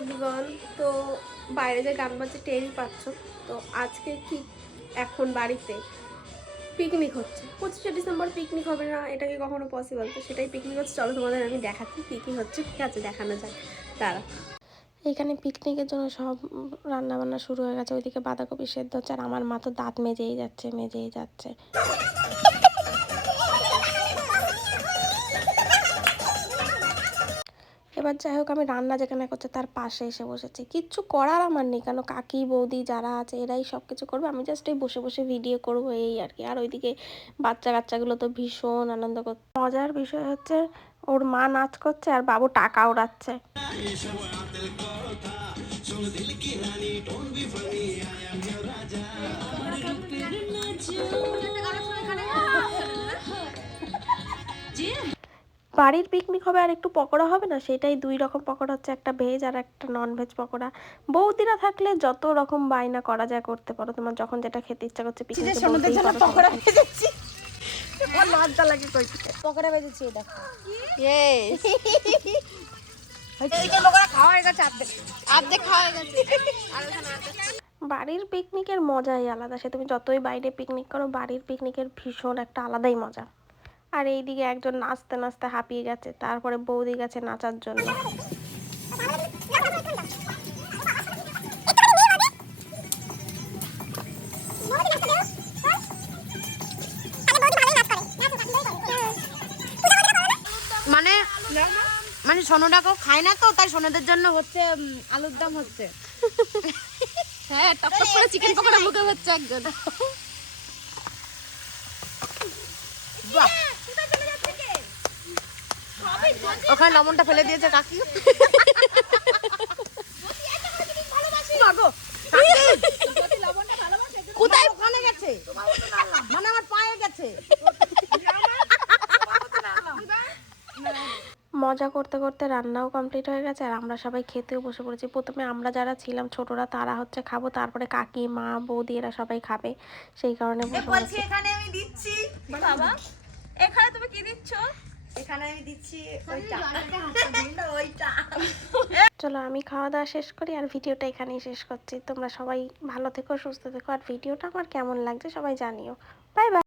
Everyone. তো বাইরে যে গান বাজছে টেরই পাচ্ছ। তো আজকে কি এখন বাড়িতে পিকনিক হচ্ছে, 25শে ডিসেম্বর পিকনিক হবে না, এটা কি কখনো পসিবল? তো সেটাই পিকনিক হচ্ছে। চলো তোমাদের আমি দেখাচ্ছি কী কী হচ্ছে। ঠিক আছে, দেখানো যাক। তারা এখানে পিকনিকের জন্য সব রান্না বান্না শুরু হয়ে গেছে। ওইদিকে বাঁধাকপি সেদ্ধ হচ্ছে, আর আমার মা তো দাঁত মেজেই যাচ্ছে। এবার যাই হোক, আমি রান্না যেখানে করছে তার পাশে এসে বসেছি। কিচ্ছু করার আমার নেই, কেন কাকি বৌদি যারা আছে এরাই সব কিছু করবে, আমি জাস্ট এই বসে বসে ভিডিও করব, এই আর কি। আর ওইদিকে বাচ্চা কাচ্চাগুলো তো ভীষণ আনন্দ করছে। মজার বিষয় হচ্ছে ওর মা নাচ করছে আর বাবু টাকা ওড়াচ্ছে। বাড়ির পিকনিক হবে আর একটু পকোড়া হবে না, সেটাই 2 রকম পকোড়া হচ্ছে, একটা ভেজ আর একটা নন ভেজ পকোড়া। বৌদিরা থাকলে যত রকম বায়না করা যায় করতে পারো, তোমার যখন যেটা খেতে ইচ্ছা করছে পিকনিকে বলতেই পারো। পকোড়া ভেজেছি, আমার লজ্জা লাগে কইতে। পকোড়া ভেজেছি, দেখো। ইয়েস, এইদিকে পকোড়া খাওয়া হয়ে গেছে, অর্ধেক খাওয়া হয়ে গেছে। বাড়ির পিকনিকের মজাই আলাদা, সে তুমি যতই বাইরে পিকনিক করো, বাড়ির পিকনিকের ভীষণ একটা আলাদাই মজা। আর এইদিকে একজন নাচতে নাচতে হাঁপিয়ে গেছে, তারপরে বৌদি গেছে নাচার জন্য। মানে মানে সোনাটা কেউ খায় না, তো তাই সোনাদের জন্য হচ্ছে আলুর দম হচ্ছে। হ্যাঁ, টক টক করে চিকেন পকোড়া মুখে হচ্ছে একজন। ওখানে লবণটা ফেলে দিয়েছে কাকি। কোথায় ওখানে গেছে, মানে আমার পায়ে গেছে। মজা করতে করতে রান্নাও কমপ্লিট হয়ে গেছে, আর আমরা সবাই খেতেও বসে পড়েছি। প্রথমে আমরা যারা ছিলাম ছোটরা তারা হচ্ছে খাবো, তারপরে কাকি মা বৌদি এরা সবাই খাবে, সেই কারণে বসে পড়েছি। এখানে আমি দিচ্ছি বাবা, এখানে তুমি কি দিচ্ছ? এখানে আমি দিচ্ছি ওইটা। চলো আমি খাওয়া দাওয়া শেষ করি, আর ভিডিওটা এখানেই শেষ করছি। তোমরা সবাই ভালো থেকো, সুস্থ থেকো, আর ভিডিওটা আমার কেমন লাগছে সবাই জানিও। Bye bye.